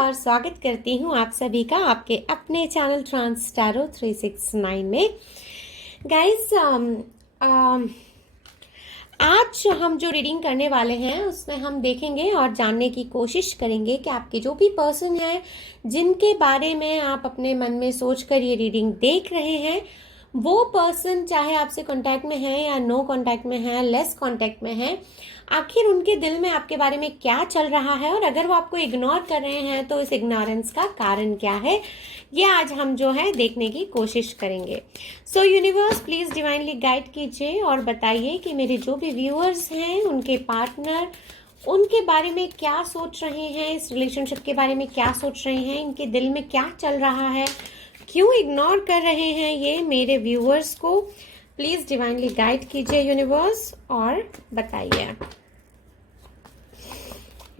और स्वागत करती हूँ आप सभी का आपके अपने चैनल ट्रांस टैरो 369 में। गाइस आज हम जो रीडिंग करने वाले हैं उसमें हम देखेंगे और जानने की कोशिश करेंगे कि आपके जो भी पर्सन हैं जिनके बारे में आप अपने मन में सोचकर ये रीडिंग देख रहे हैं, वो पर्सन चाहे आपसे कांटेक्ट में है या नो कांटेक्ट में है, लेस कांटेक्ट में है, आखिर उनके दिल में आपके बारे में क्या चल रहा है और अगर वो आपको इग्नोर कर रहे हैं तो इस इग्नोरेंस का कारण क्या है, ये आज हम जो है देखने की कोशिश करेंगे। सो यूनिवर्स प्लीज डिवाइनली गाइड कीजिए और बताइए कि मेरे जो भी व्यूअर्स हैं उनके पार्टनर उनके बारे में क्या सोच रहे हैं, इस रिलेशनशिप के बारे में क्या सोच रहे हैं, इनके दिल में क्या चल रहा है, क्यों इग्नोर कर रहे हैं ये मेरे व्यूअर्स को। प्लीज डिवाइनली गाइड कीजिए यूनिवर्स और बताइए।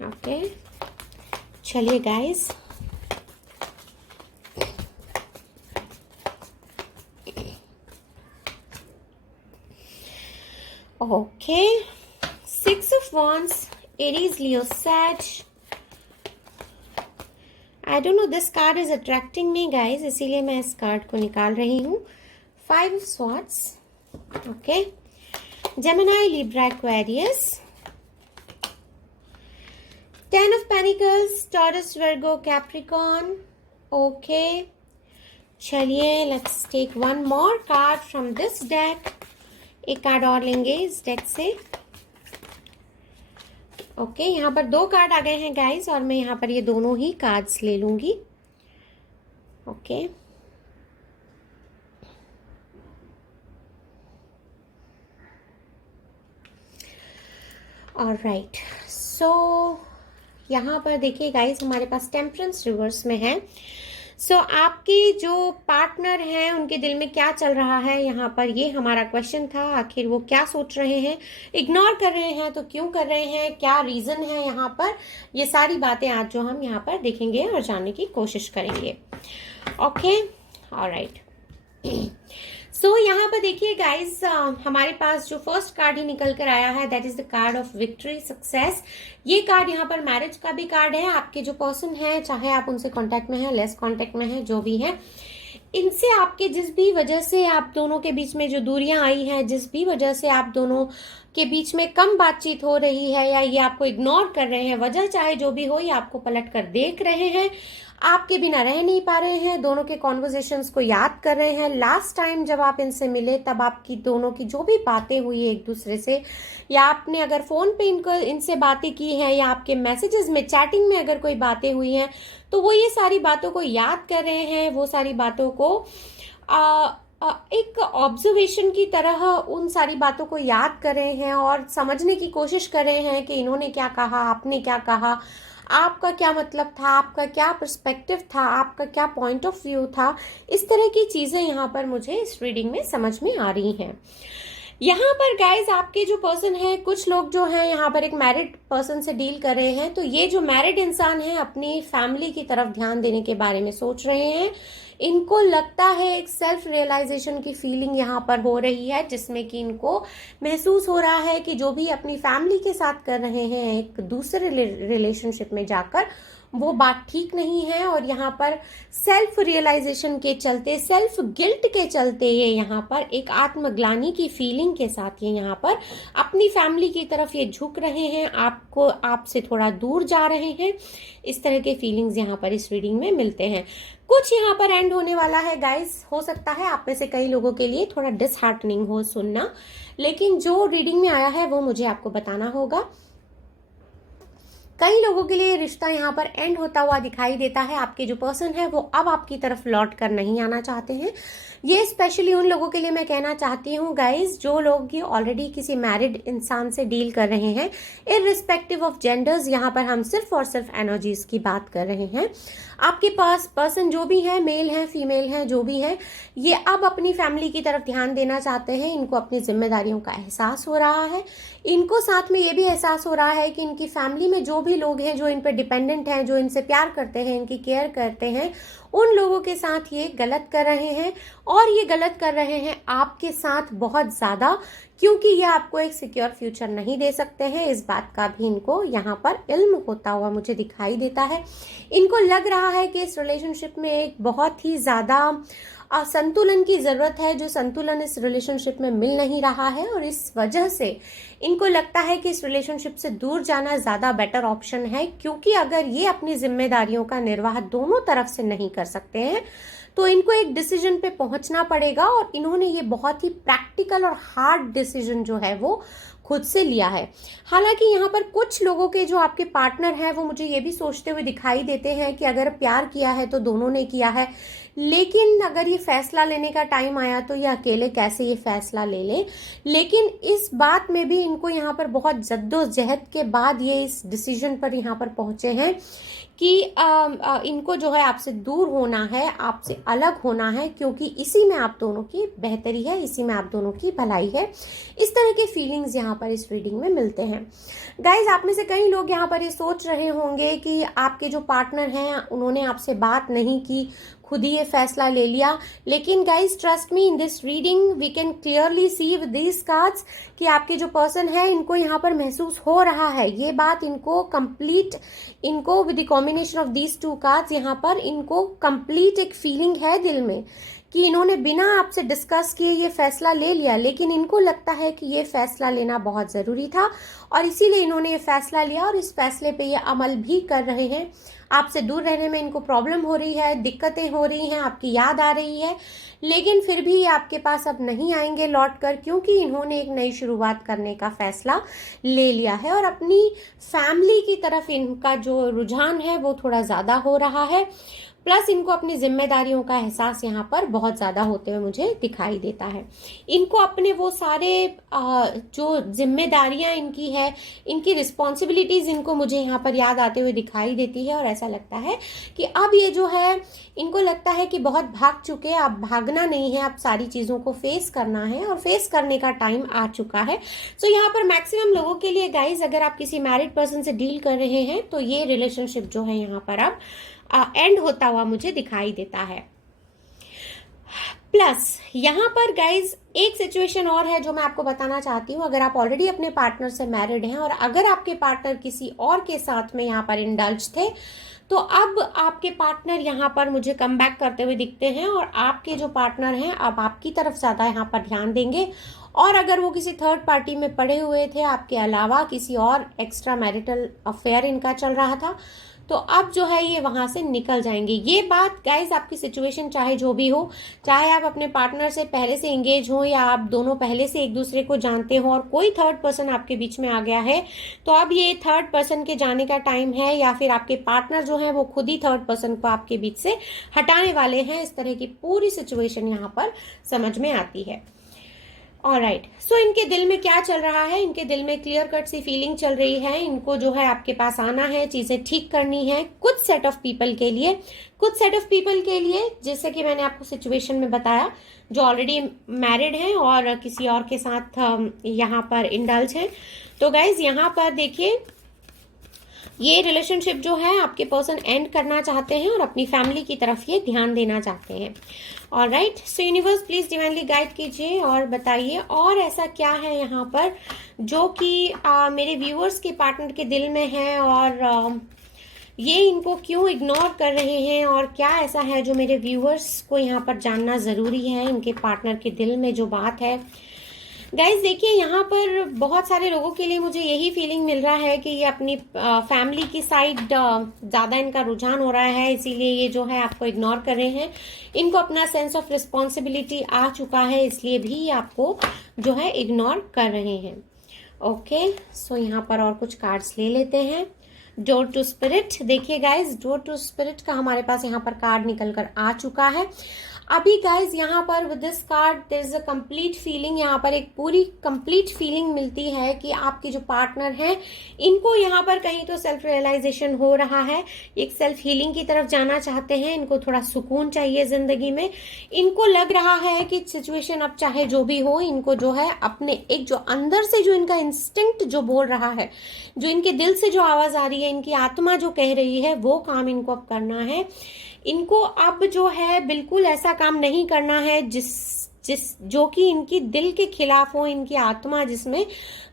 ओके चलिए guys, okay 6 of Wands, Aries, Leo, Sag. I don't know, this card is attracting me guys, इसीलिए मैं इस कार्ड को निकाल रही हूँ। 5 of Swords, okay Gemini, Libra, Aquarius, 10 of Pentacles, Taurus, Virgo, Capricorn, okay चलिए let's take one more card from this deck. एक card और लेंगे इस डेक से। ओके यहाँ पर 2 कार्ड आ गए हैं गाइस और मैं यहाँ पर ये दोनों ही कार्ड्स ले लूंगी। ओके ऑलराइट, सो यहाँ पर देखिए गाइस हमारे पास टेम्परेंस रिवर्स में है। सो आपके जो पार्टनर हैं उनके दिल में क्या चल रहा है, यहाँ पर ये हमारा क्वेश्चन था। आखिर वो क्या सोच रहे हैं, इग्नोर कर रहे हैं तो क्यों कर रहे हैं, क्या रीजन है यहाँ पर, ये सारी बातें आज जो हम यहाँ पर देखेंगे और जानने की कोशिश करेंगे। ओके ऑलराइट, सो यहाँ पर देखिए गाइस हमारे पास जो फर्स्ट कार्ड ही निकल कर आया है that is the card of victory, success. ये कार्ड यहाँ पर मैरिज का भी कार्ड है। आपके जो पर्सन है चाहे आप उनसे कांटेक्ट में है, लेस कांटेक्ट में है, जो भी है, इनसे आपके जिस भी वजह से आप दोनों के बीच में जो दूरियां आई हैं, जिस भी वजह से आप दोनों के बीच में कम बातचीत हो रही है या ये आपको इग्नोर कर रहे हैं, वजह चाहे जो भी हो, ये आपको पलट कर देख रहे हैं, आपके बिना रह नहीं पा रहे हैं, दोनों के कॉन्वर्जेशंस को याद कर रहे हैं। लास्ट टाइम जब आप इनसे मिले तब आपकी दोनों की जो भी बातें हुई एक दूसरे से, या आपने अगर फोन पे इनसे बातें की हैं या आपके मैसेजेस में चैटिंग में अगर कोई बातें हुई हैं तो वो ये सारी बातों को याद कर रहे हैं, वो सारी बातों को एक ऑब्जर्वेशन की तरह उन सारी बातों को याद कर रहे हैं और समझने की कोशिश कर रहे हैं कि इन्होंने क्या कहा, आपने क्या कहा, आपका क्या मतलब था, आपका क्या पर्सपेक्टिव था, आपका क्या पॉइंट ऑफ व्यू था। इस तरह की चीजें यहाँ पर मुझे इस रीडिंग में समझ में आ रही हैं। यहाँ पर गाइज आपके जो पर्सन है, कुछ लोग जो हैं यहाँ पर एक मैरिड पर्सन से डील कर रहे हैं, तो ये जो मैरिड इंसान है अपनी फैमिली की तरफ ध्यान देने के बारे में सोच रहे हैं। इनको लगता है एक सेल्फ रियलाइजेशन की फीलिंग यहाँ पर हो रही है, जिसमें कि इनको महसूस हो रहा है कि जो भी अपनी फैमिली के साथ कर रहे हैं एक दूसरे रिलेशनशिप में जाकर, वो बात ठीक नहीं है। और यहाँ पर सेल्फ रियलाइजेशन के चलते, सेल्फ गिल्ट के चलते ये यहाँ पर एक आत्मग्लानि की फीलिंग के साथ ये यहाँ पर अपनी फैमिली की तरफ ये झुक रहे हैं, आपको आपसे थोड़ा दूर जा रहे हैं। इस तरह के फीलिंग्स यहाँ पर इस रीडिंग में मिलते हैं। कुछ यहाँ पर एंड होने वाला है गाइस, हो सकता है आप में से कई लोगों के लिए थोड़ा डिसहार्टनिंग हो सुनना, लेकिन जो रीडिंग में आया है वो मुझे आपको बताना होगा। कई लोगों के लिए रिश्ता यहाँ पर एंड होता हुआ दिखाई देता है। आपके जो पर्सन है वो अब आपकी तरफ लौट कर नहीं आना चाहते हैं। ये स्पेशली उन लोगों के लिए मैं कहना चाहती हूँ गाइज जो लोग ये ऑलरेडी किसी मैरिड इंसान से डील कर रहे हैं, इररिस्पेक्टिव ऑफ जेंडर्स। यहाँ पर हम सिर्फ और सिर्फ एनर्जीज की बात कर रहे हैं। आपके पास पर्सन जो भी है, मेल है, फीमेल है, जो भी है, ये अब अपनी फैमिली की तरफ ध्यान देना चाहते हैं। इनको अपनी जिम्मेदारियों का एहसास हो रहा है। इनको साथ में ये भी एहसास हो रहा है कि इनकी फैमिली में जो भी लोग हैं जो इन पर डिपेंडेंट हैं, जो इनसे प्यार करते हैं, इनकी केयर करते हैं, उन लोगों के साथ ये गलत कर रहे हैं। और ये गलत कर रहे हैं आपके साथ बहुत ज़्यादा, क्योंकि ये आपको एक सिक्योर फ्यूचर नहीं दे सकते हैं। इस बात का भी इनको यहाँ पर इल्म होता हुआ मुझे दिखाई देता है। इनको लग रहा है कि इस रिलेशनशिप में एक बहुत ही ज़्यादा संतुलन की ज़रूरत है, जो संतुलन इस रिलेशनशिप में मिल नहीं रहा है, और इस वजह से इनको लगता है कि इस रिलेशनशिप से दूर जाना ज़्यादा बेटर ऑप्शन है। क्योंकि अगर ये अपनी जिम्मेदारियों का निर्वाह दोनों तरफ से नहीं कर सकते हैं तो इनको एक डिसीजन पे पहुंचना पड़ेगा, और इन्होंने ये बहुत ही प्रैक्टिकल और हार्ड डिसीजन जो है वो खुद से लिया है। हालांकि यहाँ पर कुछ लोगों के जो आपके पार्टनर हैं वो मुझे ये भी सोचते हुए दिखाई देते हैं कि अगर प्यार किया है तो दोनों ने किया है, लेकिन अगर ये फैसला लेने का टाइम आया तो ये अकेले कैसे ये फैसला ले लें। लेकिन इस बात में भी इनको यहाँ पर बहुत जद्दोजहद के बाद ये इस डिसीजन पर यहाँ पर पहुंचे हैं कि इनको जो है आपसे दूर होना है, आपसे अलग होना है, क्योंकि इसी में आप दोनों की बेहतरी है, इसी में आप दोनों की भलाई है। इस तरह के फीलिंग्स यहाँ पर इस रीडिंग में मिलते हैं। गाइज, आप में से कई लोग यहाँ पर ये सोच रहे होंगे कि आपके जो पार्टनर हैं उन्होंने आपसे बात नहीं की, खुद ही ये फैसला ले लिया। लेकिन guys, trust me, in this reading we can clearly see with these cards कि आपके जो पर्सन है इनको यहाँ पर महसूस हो रहा है ये बात, इनको कंप्लीट, इनको with the combination of these two cards यहाँ पर इनको कंप्लीट एक फीलिंग है दिल में कि इन्होंने बिना आपसे डिस्कस किए ये फैसला ले लिया। लेकिन इनको लगता है कि ये फैसला लेना बहुत ज़रूरी था, और इसीलिए इन्होंने ये फैसला लिया, और इस फैसले पे ये अमल भी कर रहे हैं। आपसे दूर रहने में इनको प्रॉब्लम हो रही है, दिक्कतें हो रही हैं, आपकी याद आ रही है, लेकिन फिर भी ये आपके पास अब नहीं आएंगे लौट कर, क्योंकि इन्होंने एक नई शुरुआत करने का फैसला ले लिया है, और अपनी फैमिली की तरफ इनका जो रुझान है वो थोड़ा ज़्यादा हो रहा है। प्लस इनको अपनी जिम्मेदारियों का एहसास यहाँ पर बहुत ज़्यादा होते हुए मुझे दिखाई देता है। इनको अपने वो सारे जो जिम्मेदारियाँ इनकी है, इनकी रिस्पॉन्सिबिलिटीज़ इनको मुझे यहाँ पर याद आते हुए दिखाई देती है, और ऐसा लगता है कि अब ये जो है, इनको लगता है कि बहुत भाग चुके, अब भागना नहीं है, अब सारी चीज़ों को फेस करना है, और फेस करने का टाइम आ चुका है। सो यहाँ पर मैक्सिमम लोगों के लिए गाइज, अगर आप किसी मैरिड पर्सन से डील कर रहे हैं तो ये रिलेशनशिप जो है यहाँ पर अब एंड होता हुआ मुझे दिखाई देता है। प्लस यहाँ पर गाइज एक सिचुएशन और है जो मैं आपको बताना चाहती हूँ। अगर आप ऑलरेडी अपने पार्टनर से मैरिड हैं और अगर आपके पार्टनर किसी और के साथ में यहाँ पर इंडल्ज थे, तो अब आपके पार्टनर यहाँ पर मुझे कम बैक करते हुए दिखते हैं, और आपके जो पार्टनर हैं अब आपकी तरफ ज़्यादा यहाँ पर ध्यान देंगे। और अगर वो किसी थर्ड पार्टी में पड़े हुए थे, आपके अलावा किसी और एक्स्ट्रा मैरिटल अफेयर इनका चल रहा था, तो अब जो है ये वहां से निकल जाएंगे। ये बात गाइज, आपकी सिचुएशन चाहे जो भी हो, चाहे आप अपने पार्टनर से पहले से एंगेज हो या आप दोनों पहले से एक दूसरे को जानते हो और कोई थर्ड पर्सन आपके बीच में आ गया है, तो अब ये थर्ड पर्सन के जाने का टाइम है, या फिर आपके पार्टनर जो है वो खुद ही थर्ड पर्सन को आपके बीच से हटाने वाले हैं। इस तरह की पूरी सिचुएशन यहाँ पर समझ में आती है। ऑलराइट, सो इनके दिल में क्या चल रहा है? इनके दिल में क्लियर कट सी फीलिंग चल रही है। इनको जो है आपके पास आना है, चीजें ठीक करनी है कुछ सेट ऑफ पीपल के लिए, जैसे कि मैंने आपको सिचुएशन में बताया, जो ऑलरेडी मैरिड हैं और किसी और के साथ यहाँ पर इंडल्ज हैं। तो गाइज यहाँ पर देखिए, ये रिलेशनशिप जो है आपके पर्सन एंड करना चाहते हैं और अपनी फैमिली की तरफ ये ध्यान देना चाहते हैं। Alright, so universe please divinely guide कीजिए और बताइए और ऐसा क्या है यहाँ पर जो कि मेरे व्यूअर्स के पार्टनर के दिल में है, और ये इनको क्यों इग्नोर कर रहे हैं, और क्या ऐसा है जो मेरे व्यूअर्स को यहाँ पर जानना ज़रूरी है, इनके पार्टनर के दिल में जो बात है। गाइज देखिए, यहाँ पर बहुत सारे लोगों के लिए मुझे यही फीलिंग मिल रहा है कि ये अपनी फैमिली की साइड ज़्यादा इनका रुझान हो रहा है, इसीलिए ये जो है आपको इग्नोर कर रहे हैं। इनको अपना सेंस ऑफ रिस्पॉन्सिबिलिटी आ चुका है, इसलिए भी आपको जो है इग्नोर कर रहे हैं। ओके, सो यहाँ पर और कुछ कार्ड्स ले लेते हैं। डोर टू स्पिरिट, देखिए गाइज, डोर टू स्पिरिट का हमारे पास यहाँ पर कार्ड निकल कर आ चुका है। अभी गाइज यहाँ पर with this card there is a complete feeling, यहाँ पर एक पूरी कंप्लीट फीलिंग मिलती है कि आपके जो पार्टनर हैं इनको यहाँ पर कहीं तो सेल्फ रियलाइजेशन हो रहा है, एक सेल्फ हीलिंग की तरफ जाना चाहते हैं, इनको थोड़ा सुकून चाहिए जिंदगी में। इनको लग रहा है कि सिचुएशन अब चाहे जो भी हो, इनको जो है अपने एक जो अंदर से जो इनका इंस्टिंक्ट जो बोल रहा है, जो इनके दिल से जो आवाज आ रही है, इनकी आत्मा जो कह रही है, वो काम इनको अब करना है। इनको अब जो है बिल्कुल ऐसा काम नहीं करना है जो कि इनकी दिल के खिलाफ हो, इनकी आत्मा जिसमें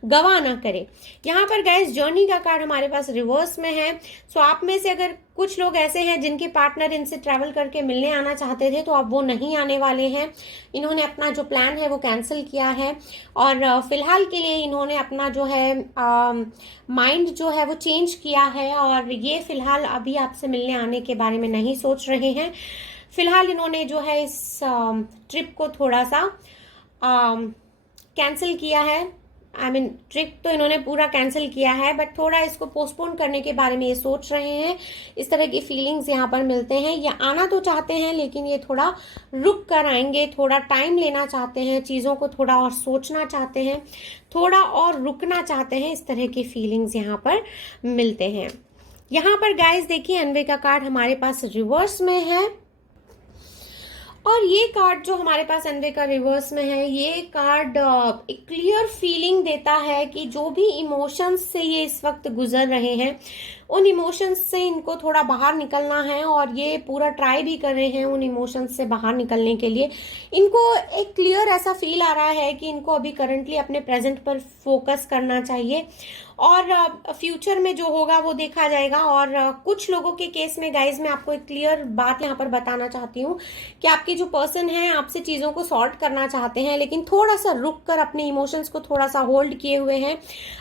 गवाह ना करे। यहाँ पर गाइस जर्नी का कार्ड हमारे पास रिवर्स में है। सो आप में से अगर कुछ लोग ऐसे हैं जिनके पार्टनर इनसे ट्रैवल करके मिलने आना चाहते थे, तो अब वो नहीं आने वाले हैं। इन्होंने अपना जो प्लान है वो कैंसिल किया है और फिलहाल के लिए इन्होंने अपना जो है माइंड जो है वो चेंज किया है और ये फिलहाल अभी आपसे मिलने आने के बारे में नहीं सोच रहे हैं। फिलहाल इन्होंने जो है इस ट्रिप को थोड़ा सा कैंसिल किया है। ट्रिप तो इन्होंने पूरा कैंसिल किया है, बट थोड़ा इसको पोस्टपोन करने के बारे में ये सोच रहे हैं। इस तरह की फीलिंग्स यहाँ पर मिलते हैं। ये आना तो चाहते हैं लेकिन ये थोड़ा रुक कर आएंगे, थोड़ा टाइम लेना चाहते हैं, चीज़ों को थोड़ा और सोचना चाहते हैं, थोड़ा और रुकना चाहते हैं। इस तरह की फीलिंग्स यहाँ पर मिलते हैं। यहाँ पर गाइस देखिए एनवे का कार्ड हमारे पास रिवर्स में है और ये कार्ड जो हमारे पास एनवे का रिवर्स में है, ये कार्ड एक क्लियर फीलिंग देता है कि जो भी इमोशंस से ये इस वक्त गुजर रहे हैं, उन इमोशंस से इनको थोड़ा बाहर निकलना है और ये पूरा ट्राई भी कर रहे हैं उन इमोशंस से बाहर निकलने के लिए। इनको एक क्लियर ऐसा फील आ रहा है कि इनको अभी करंटली अपने प्रेजेंट पर फोकस करना चाहिए और फ्यूचर में जो होगा वो देखा जाएगा। और कुछ लोगों के केस में गाइज मैं आपको एक क्लियर बात यहाँ पर बताना चाहती हूँ कि आपके जो पर्सन हैं आपसे चीज़ों को सॉर्ट करना चाहते हैं, लेकिन थोड़ा सा रुक कर अपने इमोशंस को थोड़ा सा होल्ड किए हुए हैं।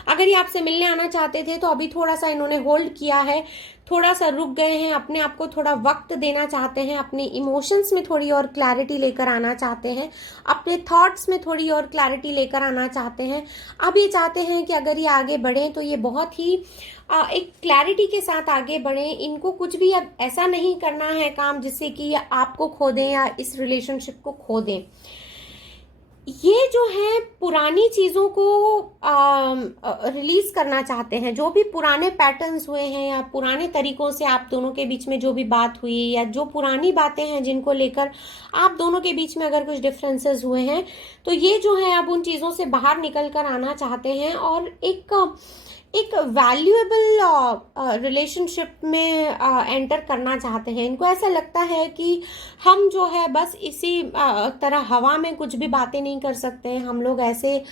अगर ये आपसे मिलने आना चाहते थे तो अभी थोड़ा सा इन्होंने होल्ड किया है, थोड़ा सा रुक गए हैं, अपने आप को थोड़ा वक्त देना चाहते हैं, अपने इमोशंस में थोड़ी और क्लैरिटी लेकर आना चाहते हैं, अपने थॉट्स में थोड़ी और क्लैरिटी लेकर आना चाहते हैं। अब ये चाहते हैं कि अगर ये आगे बढ़े तो ये बहुत ही एक क्लैरिटी के साथ आगे बढ़े। इनको कुछ भी अब ऐसा नहीं करना है काम जिससे कि आपको खो दें या इस रिलेशनशिप को खो दें। ये जो है पुरानी चीज़ों को रिलीज करना चाहते हैं। जो भी पुराने पैटर्न्स हुए हैं या पुराने तरीकों से आप दोनों के बीच में जो भी बात हुई या जो पुरानी बातें हैं जिनको लेकर आप दोनों के बीच में अगर कुछ डिफरेंसेस हुए हैं, तो ये जो है अब उन चीज़ों से बाहर निकल कर आना चाहते हैं और एक वैल्यूएबल रिलेशनशिप में एंटर करना चाहते हैं। इनको ऐसा लगता है कि हम जो है बस इसी तरह हवा में कुछ भी बातें नहीं कर सकते हैं, हम लोग ऐसे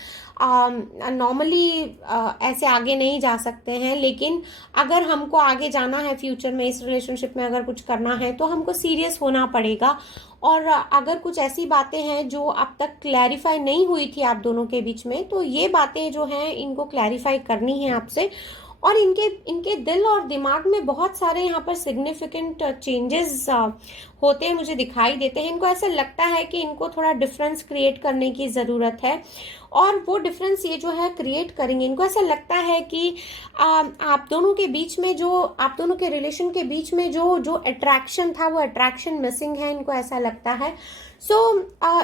नॉर्मली ऐसे आगे नहीं जा सकते हैं। लेकिन अगर हमको आगे जाना है फ्यूचर में, इस रिलेशनशिप में अगर कुछ करना है तो हमको सीरियस होना पड़ेगा। और अगर कुछ ऐसी बातें हैं जो अब तक क्लैरिफाई नहीं हुई थी आप दोनों के बीच में, तो ये बातें जो हैं इनको क्लैरिफाई करनी है आपसे। और इनके दिल और दिमाग में बहुत सारे यहाँ पर सिग्निफिकेंट चेंजेस होते हैं, मुझे दिखाई देते हैं। इनको ऐसा लगता है कि इनको थोड़ा डिफरेंस क्रिएट करने की ज़रूरत है और वो डिफरेंस ये जो है क्रिएट करेंगे। इनको ऐसा लगता है कि आप दोनों के बीच में जो आप दोनों के रिलेशन के बीच में जो अट्रैक्शन था वो अट्रैक्शन मिसिंग है, इनको ऐसा लगता है।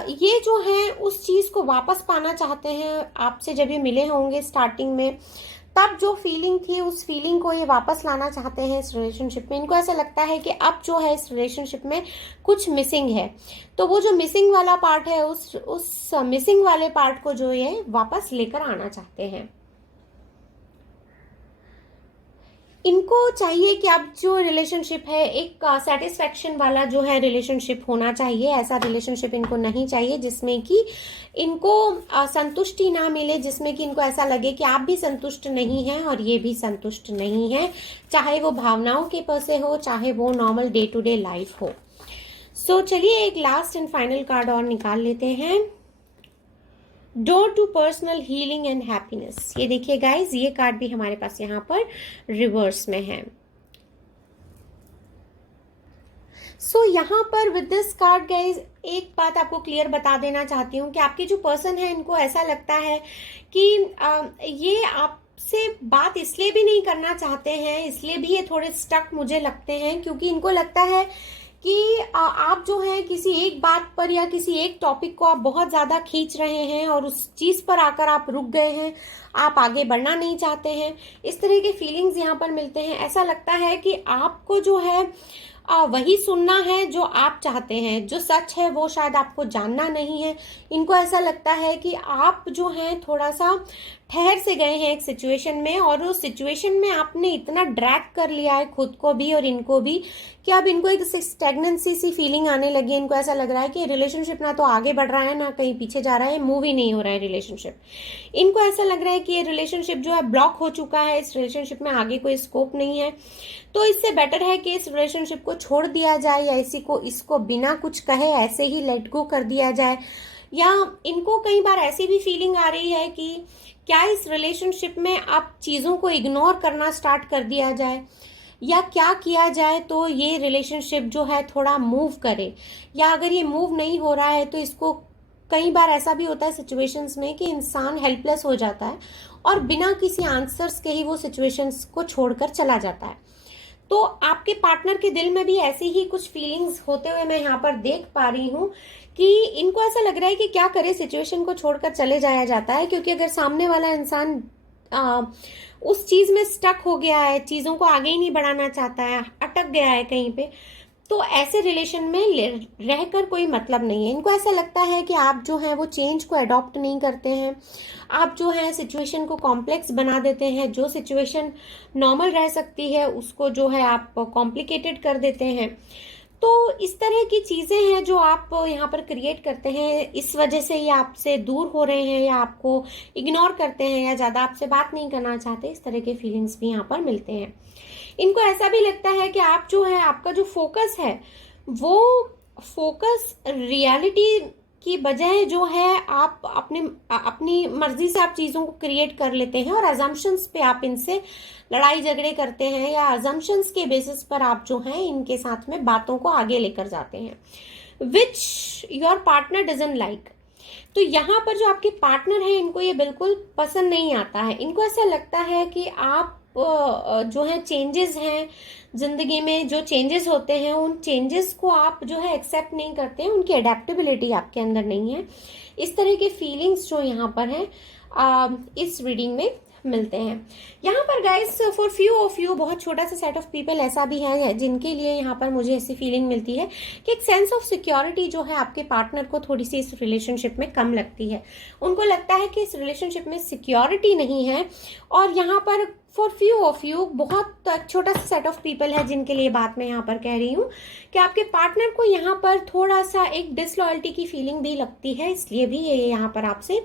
ये जो है उस चीज़ को वापस पाना चाहते हैं। आपसे जब ये मिले होंगे स्टार्टिंग में, तब जो फीलिंग थी उस फीलिंग को ये वापस लाना चाहते हैं इस रिलेशनशिप में। इनको ऐसा लगता है कि अब जो है इस रिलेशनशिप में कुछ मिसिंग है, तो वो जो मिसिंग वाला पार्ट है उस मिसिंग वाले पार्ट को जो ये वापस लेकर आना चाहते हैं। इनको चाहिए कि अब जो रिलेशनशिप है एक सेटिस्फैक्शन वाला जो है रिलेशनशिप होना चाहिए। ऐसा रिलेशनशिप इनको नहीं चाहिए जिसमें कि इनको संतुष्टि ना मिले, जिसमें कि इनको ऐसा लगे कि आप भी संतुष्ट नहीं हैं और ये भी संतुष्ट नहीं है, चाहे वो भावनाओं के पर से हो, चाहे वो normal day to day life हो। चलिए एक लास्ट एंड फाइनल कार्ड और निकाल लेते हैं। Door to personal healing and happiness. ये देखिए गाइज, ये कार्ड भी हमारे पास यहाँ पर रिवर्स में है। यहाँ पर विद दिस कार्ड गाइज एक बात आपको क्लियर बता देना चाहती हूँ कि आपके जो पर्सन है इनको ऐसा लगता है कि ये आपसे बात इसलिए भी नहीं करना चाहते हैं, इसलिए भी ये थोड़े स्टक मुझे लगते हैं, क्योंकि इनको लगता है कि आप जो है किसी एक बात पर या किसी एक टॉपिक को आप बहुत ज़्यादा खींच रहे हैं और उस चीज़ पर आकर आप रुक गए हैं, आप आगे बढ़ना नहीं चाहते हैं। इस तरह के फीलिंग्स यहाँ पर मिलते हैं। ऐसा लगता है कि आपको जो है वही सुनना है जो आप चाहते हैं, जो सच है वो शायद आपको जानना नहीं है। इनको ऐसा लगता है कि आप जो हैं थोड़ा सा ठहर से गए हैं एक सिचुएशन में, और उस सिचुएशन में आपने इतना ड्रैग कर लिया है खुद को भी और इनको भी कि अब इनको एक स्टेगनेंसी सी फीलिंग आने लगी है। इनको ऐसा लग रहा है कि रिलेशनशिप ना तो आगे बढ़ रहा है ना कहीं पीछे जा रहा है, मूव ही नहीं हो रहा है रिलेशनशिप। इनको ऐसा लग रहा है कि ये रिलेशनशिप जो है ब्लॉक हो चुका है, इस रिलेशनशिप में आगे कोई स्कोप नहीं है। तो इससे बेटर है कि इस रिलेशनशिप को छोड़ दिया जाए, या इसको बिना कुछ कहे ऐसे ही लेट गो कर दिया जाए। या इनको कई बार ऐसी भी फीलिंग आ रही है कि क्या इस रिलेशनशिप में आप चीज़ों को इग्नोर करना स्टार्ट कर दिया जाए, या क्या किया जाए तो ये रिलेशनशिप जो है थोड़ा मूव करे। या अगर ये मूव नहीं हो रहा है तो इसको, कई बार ऐसा भी होता है सिचुएशंस में कि इंसान हेल्पलेस हो जाता है और बिना किसी आंसर्स के ही वो सिचुएशंस को छोड़कर चला जाता है। तो आपके पार्टनर के दिल में भी ऐसी ही कुछ फीलिंग्स होते हुए मैं यहाँ पर देख पा रही हूँ कि इनको ऐसा लग रहा है कि क्या करे, सिचुएशन को छोड़कर चले जाया जाता है। क्योंकि अगर सामने वाला इंसान उस चीज में स्टक हो गया है, चीजों को आगे ही नहीं बढ़ाना चाहता है, अटक गया है कहीं पे, तो ऐसे रिलेशन में रहकर कोई मतलब नहीं है। इनको ऐसा लगता है कि आप जो है वो चेंज को अडॉप्ट नहीं करते हैं, आप जो है सिचुएशन को कॉम्प्लेक्स बना देते हैं। जो सिचुएशन नॉर्मल रह सकती है उसको जो है आप कॉम्प्लिकेटेड कर देते हैं। तो इस तरह की चीजें हैं जो आप यहाँ पर क्रिएट करते हैं। इस वजह से ये आपसे दूर हो रहे हैं या आपको इग्नोर करते हैं या ज्यादा आपसे बात नहीं करना चाहते। इस तरह के फीलिंग्स भी यहाँ पर मिलते हैं। इनको ऐसा भी लगता है कि आप जो है, आपका जो फोकस है वो फोकस रियलिटी की बजाय जो है आप अपनी मर्जी से आप चीजों को क्रिएट कर लेते हैं और अजम्पशंस पे आप इनसे लड़ाई झगड़े करते हैं, या अजम्पशंस के बेसिस पर आप जो है इनके साथ में बातों को आगे लेकर जाते हैं, which your partner doesn't like. तो यहाँ पर जो आपके पार्टनर है इनको ये बिल्कुल पसंद नहीं आता है। इनको ऐसा लगता है कि आप जो है चेंजेस हैं जिंदगी में, जो चेंजेस होते हैं उन चेंजेस को आप जो है एक्सेप्ट नहीं करते हैं, उनकी अडेप्टेबिलिटी आपके अंदर नहीं है। इस तरह के फीलिंग्स जो यहाँ पर है इस रीडिंग में मिलते हैं। यहाँ पर guys for few of you, बहुत छोटा सा सेट ऑफ पीपल ऐसा भी है जिनके लिए यहाँ पर मुझे ऐसी फीलिंग मिलती है कि एक सेंस ऑफ सिक्योरिटी जो है आपके पार्टनर को थोड़ी सी इस रिलेशनशिप में कम लगती है। उनको लगता है कि इस रिलेशनशिप में सिक्योरिटी नहीं है। और यहाँ पर फॉर फ्यू ऑफ यू, बहुत छोटा सा सेट ऑफ पीपल है जिनके लिए बात मैं यहाँ पर कह रही हूँ कि आपके पार्टनर को यहाँ पर थोड़ा सा एक डिसलॉयल्टी की फीलिंग भी लगती है, इसलिए भी ये यहाँ पर आपसे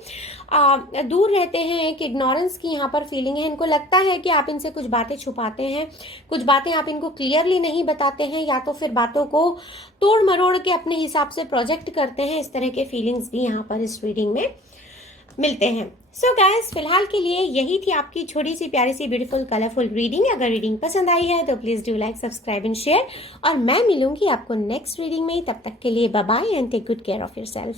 दूर रहते हैं। एक इग्नोरेंस की यहाँ पर फीलिंग है। इनको लगता है कि आप इनसे कुछ बातें छुपाते हैं, कुछ बातें आप इनको क्लियरली नहीं बताते हैं, या तो फिर बातों को तोड़ मरोड़ के अपने हिसाब से प्रोजेक्ट करते हैं। इस तरह के फीलिंग्स भी यहाँ पर इस रीडिंग में मिलते हैं। सो गाइस, फिलहाल के लिए यही थी आपकी छोटी सी प्यारी सी ब्यूटीफुल कलरफुल रीडिंग। अगर रीडिंग पसंद आई है तो please do like, subscribe and share, और मैं मिलूंगी आपको नेक्स्ट रीडिंग में। तब तक के लिए bye bye and take good care of yourself.